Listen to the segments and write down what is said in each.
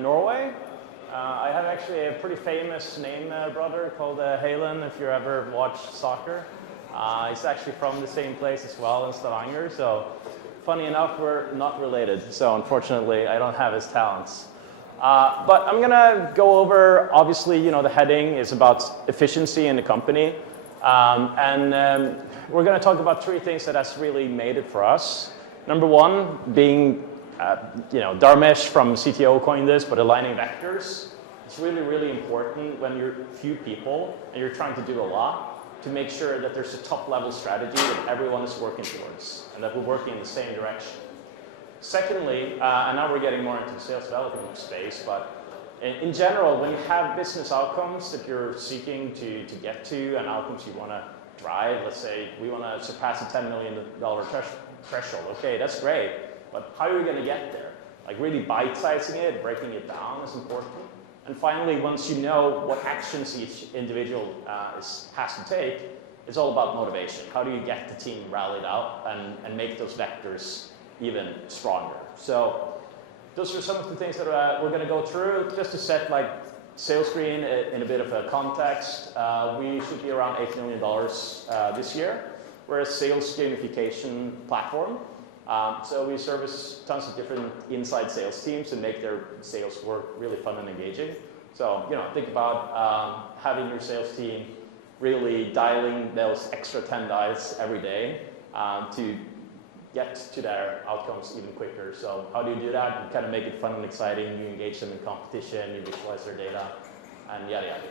Norway. I have actually a pretty famous name brother called Haaland, if you ever watched soccer. He's actually from the same place as well, in Stavanger, so funny enough, we're not related, so unfortunately I don't have his talents. But I'm gonna go over, obviously, the heading is about efficiency in the company, we're gonna talk about three things that has really made it for us. Number one, being Dharmesh from CTO coined this, but aligning vectors. It's really, really important when you're few people and you're trying to do a lot to make sure that there's a top-level strategy that everyone is working towards and that we're working in the same direction. Secondly, and now we're getting more into the sales development space, but in general, when you have business outcomes that you're seeking to get to and outcomes you want to drive, let's say we want to surpass a $10 million threshold. Okay, that's great. But how are we going to get there? Like really bite-sizing it, breaking it down is important. And finally, once you know what actions each individual has to take, it's all about motivation. How do you get the team rallied out and make those vectors even stronger? So those are some of the things that we're going to go through. Just to set SalesScreen in a bit of a context, we should be around $8 million this year. We're a sales gamification platform. So we service tons of different inside sales teams and make their sales work really fun and engaging. So, think about having your sales team really dialing those extra 10 dials every day to get to their outcomes even quicker. So how do you do that? You kind of make it fun and exciting. You engage them in competition, you visualize their data, and yada yada.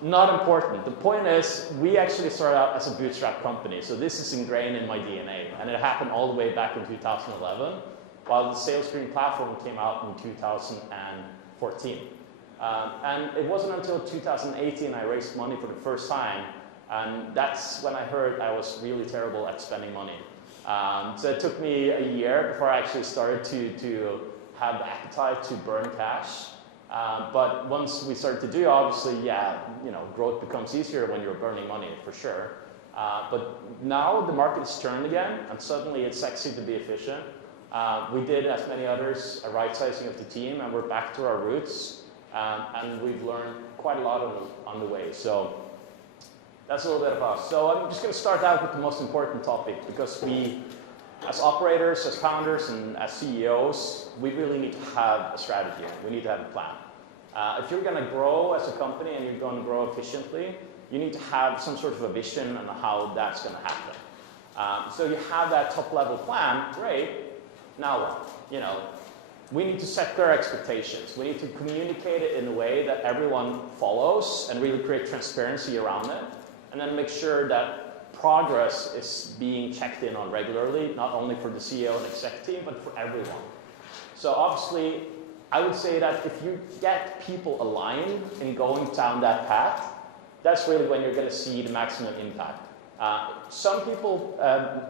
Not important. The point is, we actually started out as a bootstrap company, so this is ingrained in my DNA, and it happened all the way back in 2011, while the SalesScreen platform came out in 2014. And it wasn't until 2018 I raised money for the first time, and that's when I heard I was really terrible at spending money. So it took me a year before I actually started to have the appetite to burn cash. But once we started to do, obviously, growth becomes easier when you're burning money, for sure. But now the market has turned again, and suddenly it's sexy to be efficient. We did, as many others, a right-sizing of the team, and we're back to our roots. And we've learned quite a lot on the way. So that's a little bit of us. So I'm just going to start out with the most important topic, because we, as operators, as founders, and as CEOs, we really need to have a strategy. We need to have a plan. If you're going to grow as a company and you're going to grow efficiently, you need to have some sort of a vision on how that's going to happen. So you have that top-level plan, great. Now what? We need to set clear expectations. We need to communicate it in a way that everyone follows and really create transparency around it, and then make sure that progress is being checked in on regularly, not only for the CEO and exec team, but for everyone. So obviously, I would say that if you get people aligned in going down that path, that's really when you're going to see the maximum impact. Some people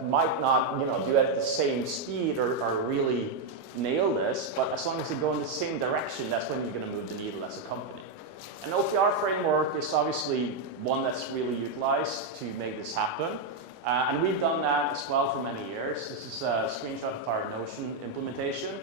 might not do it at the same speed or really nail this, but as long as you go in the same direction, that's when you're going to move the needle as a company. An OKR framework is obviously one that's really utilized to make this happen. And we've done that as well for many years. This is a screenshot of our Notion implementation.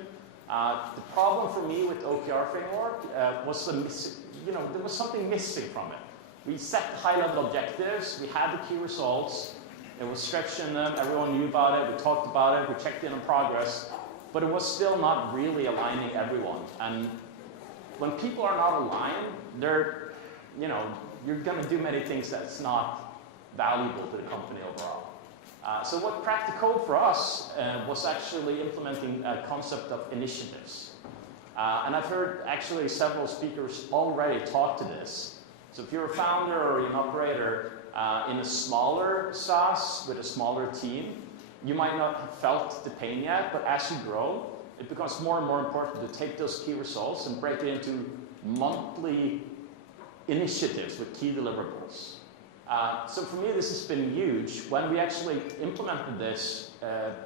The problem for me with the OKR framework was there was something missing from it. We set high-level objectives, we had the key results, it was stretched in them, everyone knew about it, we talked about it, we checked in on progress, but it was still not really aligning everyone. And when people are not aligned, you're going to do many things that's not valuable to the company overall. So what cracked the code for us was actually implementing a concept of initiatives. And I've heard actually several speakers already talk to this. So if you're a founder or an operator in a smaller SaaS with a smaller team, you might not have felt the pain yet, but as you grow, it becomes more and more important to take those key results and break it into monthly initiatives with key deliverables. So for me, this has been huge. When we actually implemented this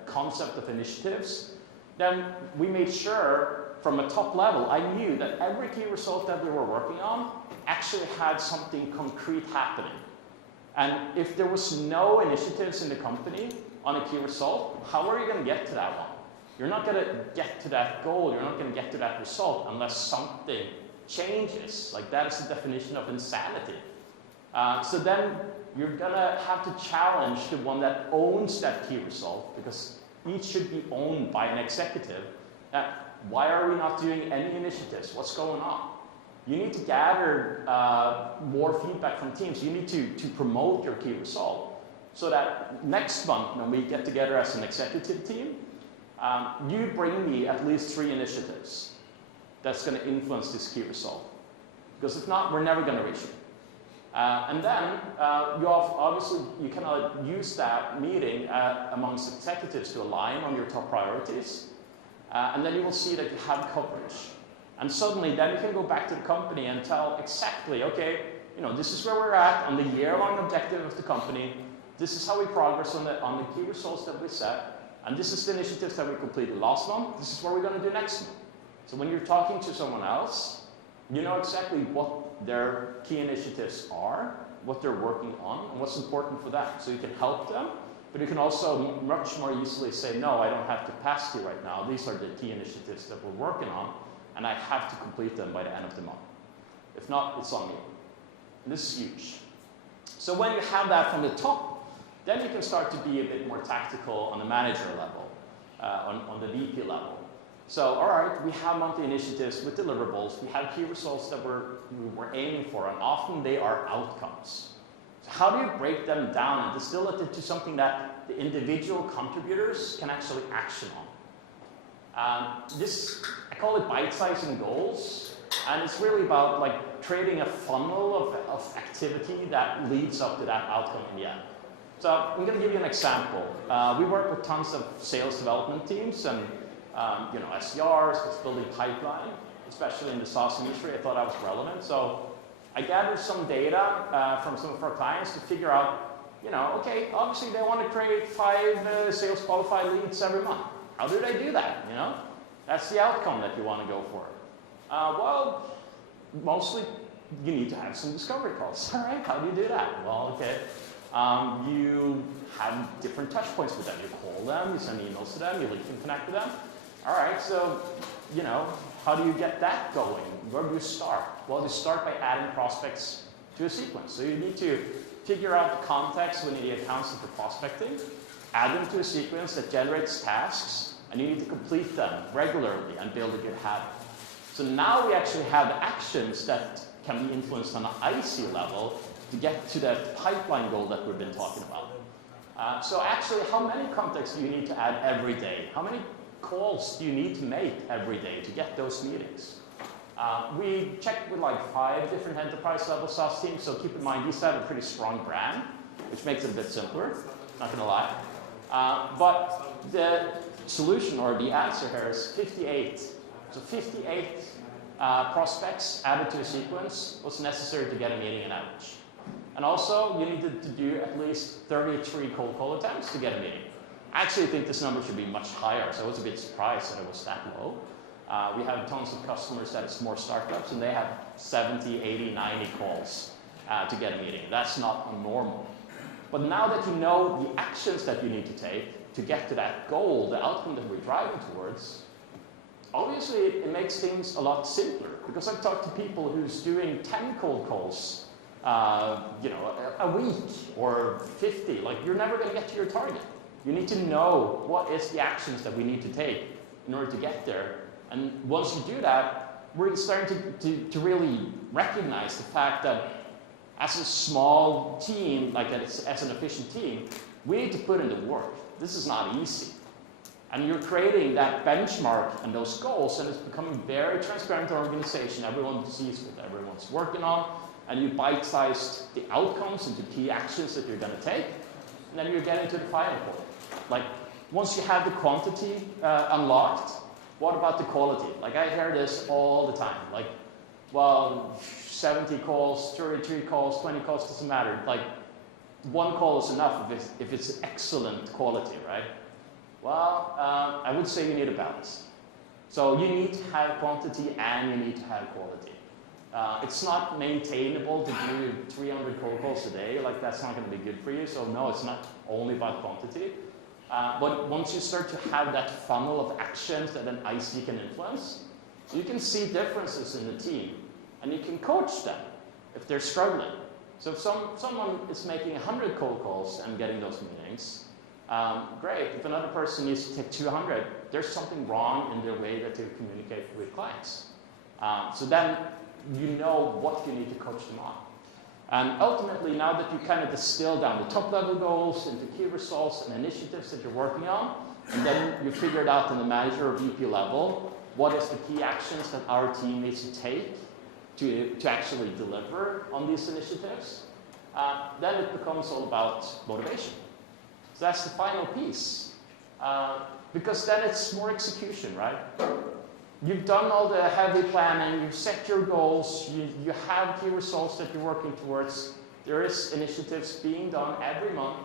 concept of initiatives, then we made sure from a top level, I knew that every key result that we were working on actually had something concrete happening. And if there was no initiatives in the company on a key result, how are you going to get to that one? You're not going to get to that goal, you're not going to get to that result unless something changes. Like, that is the definition of insanity. So then you're going to have to challenge the one that owns that key result, because each should be owned by an executive. Why are we not doing any initiatives? What's going on? You need to gather more feedback from teams. You need to promote your key result, so that next month when we get together as an executive team, you bring me at least 3 initiatives that's going to influence this key result. Because if not, we're never going to reach it. And then you can use that meeting amongst executives to align on your top priorities. And then you will see that you have coverage. And suddenly then you can go back to the company and tell exactly, okay, this is where we're at on the year-long objective of the company. This is how we progress on the key results that we set. And this is the initiatives that we completed last month. This is what we're going to do next month. So when you're talking to someone else, you know exactly what their key initiatives are, what they're working on, and what's important for them. So you can help them, but you can also much more easily say, no, I don't have capacity right now. These are the key initiatives that we're working on, and I have to complete them by the end of the month. If not, it's on me. And this is huge. So when you have that from the top, then you can start to be a bit more tactical on the manager level, on the VP level. So, all right, we have monthly initiatives with deliverables. We have key results that we're aiming for, and often they are outcomes. So how do you break them down and distill it into something that the individual contributors can actually action on? I call it bite-sizing goals, and it's really about like creating a funnel of activity that leads up to that outcome in the end. So I'm going to give you an example. We work with tons of sales development teams, and SDRs, was building pipeline, especially in the SaaS industry. I thought that was relevant. So I gathered some data from some of our clients to figure out, okay, obviously they want to create 5 sales qualified leads every month. How do they do that? That's the outcome that you want to go for. Well, mostly you need to have some discovery calls. All right, how do you do that? Well, okay. You have different touch points with them. You call them, you send emails to them, you link and connect with them. All right, so, how do you get that going? Where do you start? Well, you start by adding prospects to a sequence. So you need to figure out the context within the accounts that you're prospecting, add them to a sequence that generates tasks, and you need to complete them regularly and build a good habit. So now we actually have actions that can be influenced on an IC level to get to that pipeline goal that we've been talking about. So actually, how many contacts do you need to add every day? How many calls do you need to make every day to get those meetings? We checked with like 5 different enterprise level SaaS teams, so keep in mind these have a pretty strong brand, which makes it a bit simpler, not gonna lie. But the solution or the answer here is 58. So 58 prospects added to a sequence was necessary to get a meeting in average. And also, you needed to do at least 33 cold call attempts to get a meeting. I actually think this number should be much higher, so I was a bit surprised that it was that low. We have tons of customers that is more startups, and they have 70, 80, 90 calls to get a meeting. That's not normal. But now that you know the actions that you need to take to get to that goal, the outcome that we're driving towards, obviously it makes things a lot simpler. Because I've talked to people who's doing 10 cold calls a week or 50. Like, you're never going to get to your target. You need to know what is the actions that we need to take in order to get there. And once you do that, we're starting to really recognize the fact that as a small team, like as an efficient team, we need to put in the work. This is not easy. And you're creating that benchmark and those goals, and it's becoming very transparent to our organization. Everyone sees what everyone's working on, and you bite-sized the outcomes into key actions that you're going to take, and then you're getting to the final point. Like, once you have the quantity unlocked, what about the quality? Like, I hear this all the time. Like, well, 70 calls, 33 calls, 20 calls, doesn't matter. Like, one call is enough if it's excellent quality, right? Well, I would say you need a balance. So you need to have quantity and you need to have quality. It's not maintainable to do 300 cold calls a day. Like, that's not going to be good for you. So no, it's not only about quantity. But once you start to have that funnel of actions that an IC can influence, you can see differences in the team, and you can coach them if they're struggling. So if someone is making 100 cold calls and getting those meetings, great. If another person needs to take 200, there's something wrong in their way that they communicate with clients. So then you know what you need to coach them on. And ultimately, now that you kind of distill down the top level goals into key results and initiatives that you're working on, and then you figured out in the manager or VP level, what is the key actions that our team needs to take to actually deliver on these initiatives, then it becomes all about motivation. So that's the final piece. Because then it's more execution, right? You've done all the heavy planning, you've set your goals, you have key results that you're working towards. There is initiatives being done every month,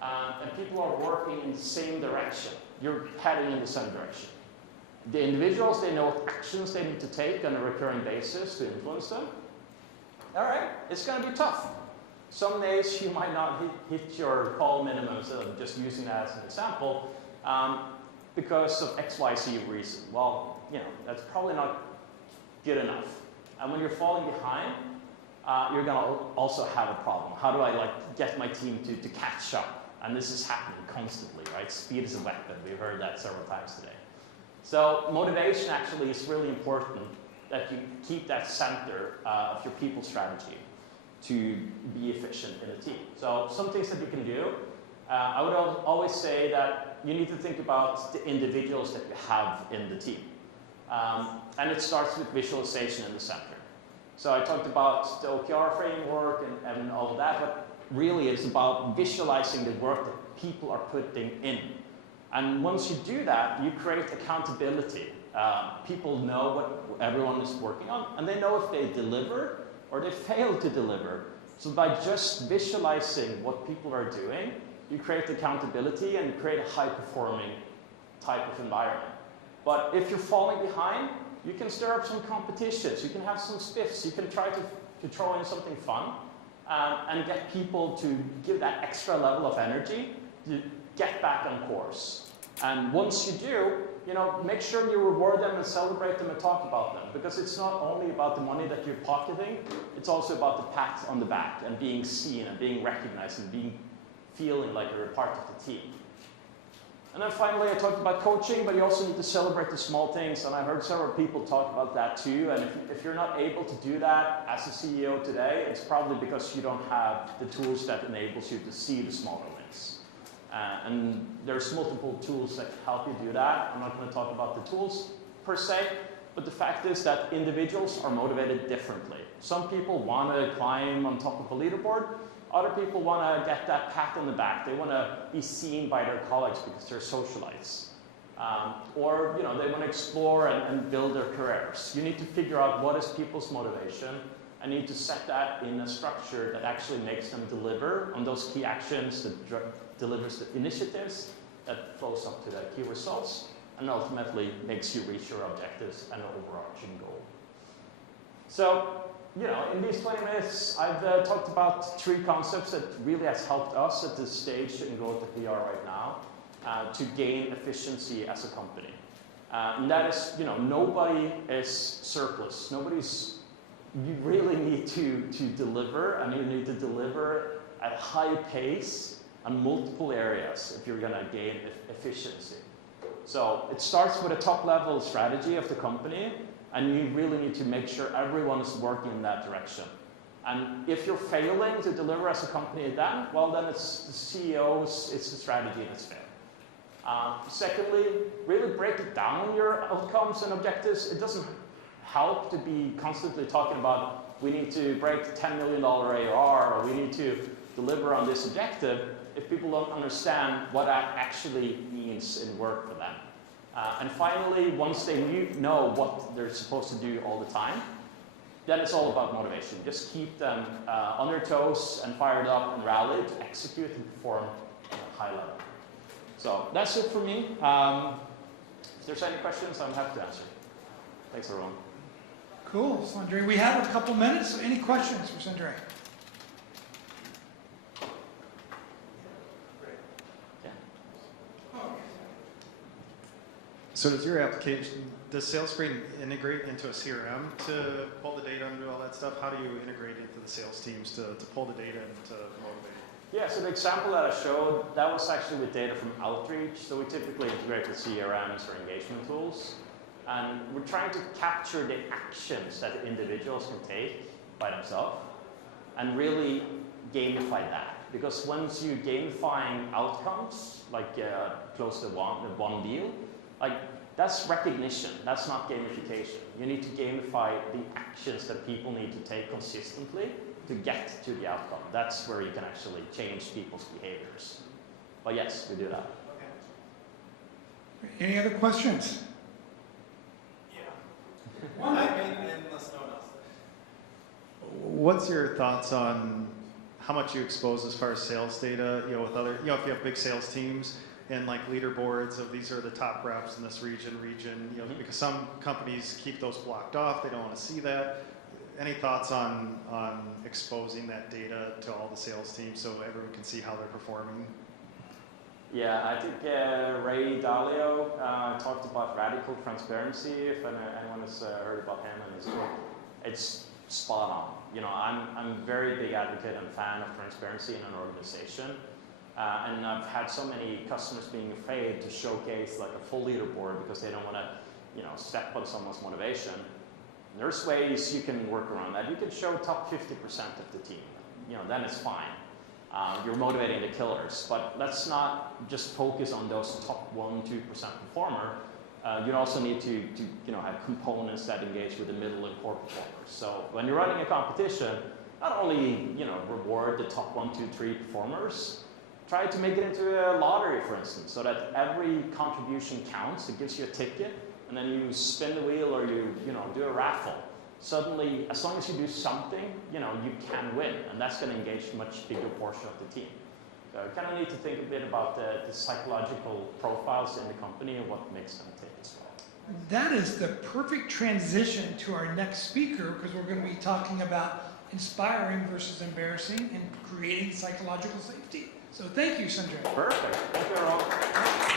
and people are working in the same direction. You're heading in the same direction. The individuals, they know what actions they need to take on a recurring basis to influence them. All right, it's going to be tough. Some days you might not hit your call minimums, so I'm just using that as an example, because of X, Y, Z reason. Well, that's probably not good enough. And when you're falling behind, you're going to also have a problem. How do I get my team to catch up? And this is happening constantly, right? Speed is a weapon. We've heard that several times today. So motivation actually is really important, that you keep that center of your people strategy to be efficient in a team. So some things that you can do, I would always say that you need to think about the individuals that you have in the team. And it starts with visualization in the center. So I talked about the OKR framework and all of that, but really it's about visualizing the work that people are putting in. And once you do that, you create accountability. People know what everyone is working on, and they know if they deliver or they fail to deliver. So by just visualizing what people are doing, you create accountability and you create a high-performing type of environment. But if you're falling behind, you can stir up some competitions, you can have some spiffs, you can try to throw in something fun, and get people to give that extra level of energy to get back on course. And once you do, make sure you reward them and celebrate them and talk about them. Because it's not only about the money that you're pocketing, it's also about the pat on the back and being seen and being recognized and feeling like you're a part of the team. And then finally, I talked about coaching, but you also need to celebrate the small things. And I heard several people talk about that too. And if you're not able to do that as a CEO today, it's probably because you don't have the tools that enables you to see the smaller wins. And there's multiple tools that help you do that. I'm not going to talk about the tools per se, but the fact is that individuals are motivated differently. Some people want to climb on top of a leaderboard. Other people want to get that pat on the back. They want to be seen by their colleagues because they're socialites. Or they want to explore and build their careers. You need to figure out what is people's motivation, and you need to set that in a structure that actually makes them deliver on those key actions, that delivers the initiatives, that flows up to the key results, and ultimately makes you reach your objectives and an overarching goal. So, in these 20 minutes, I've talked about 3 concepts that really has helped us at this stage and growth that we are right now to gain efficiency as a company. And that is, nobody is surplus. You really need to deliver, and you need to deliver at high pace on multiple areas if you're going to gain efficiency. So it starts with a top-level strategy of the company, and you really need to make sure everyone is working in that direction. And if you're failing to deliver as a company then it's the CEOs, it's the strategy that's failed. Secondly, really break it down, your outcomes and objectives. It doesn't help to be constantly talking about we need to break $10 million ARR or we need to deliver on this objective if people don't understand what that actually means in work for them. And finally, once they know what they're supposed to do all the time, then it's all about motivation. Just keep them on their toes and fired up and rallied to execute and perform at a high level. So that's it for me. If there's any questions, I'm happy to answer. Thanks, everyone. Cool, Sindre. We have a couple minutes. Any questions for Sindre? So does your application, does SalesScreen integrate into a CRM to pull the data and do all that stuff? How do you integrate into the sales teams to pull the data and to motivate? Yeah, so the example that I showed, that was actually with data from Outreach. So we typically integrate with CRMs or engagement tools. And we're trying to capture the actions that individuals can take by themselves and really gamify that. Because once you're gamifying outcomes, like close to one deal, like that's recognition, that's not gamification. You need to gamify the actions that people need to take consistently to get to the outcome. That's where you can actually change people's behaviors. But yes, we do that. Okay. Any other questions? Unless no one else. What's your thoughts on how much you expose as far as sales data, with other, if you have big sales teams and like leaderboards of these are the top reps in this region, because some companies keep those blocked off, they don't want to see that. Any thoughts on exposing that data to all the sales teams so everyone can see how they're performing? Yeah, I think Ray Dalio talked about radical transparency, if anyone has heard about him and his book. It's spot on. I'm a very big advocate and fan of transparency in an organization. And I've had so many customers being afraid to showcase like a full leaderboard because they don't want to, step on someone's motivation. There's ways you can work around that. You can show top 50% of the team. Then it's fine. You're motivating the killers, but let's not just focus on those top 1-2% performer. You also need to have components that engage with the middle and core performers. So when you're running a competition, not only reward the top 1, 2, 3 performers, try to make it into a lottery, for instance, so that every contribution counts. It gives you a ticket, and then you spin the wheel or you do a raffle. Suddenly, as long as you do something, you can win, and that's going to engage a much bigger portion of the team. So you kind of need to think a bit about the psychological profiles in the company and what makes them tick as well. That is the perfect transition to our next speaker, because we're going to be talking about inspiring versus embarrassing and creating psychological safety. So thank you, Sindre. Perfect. Thank you, everyone.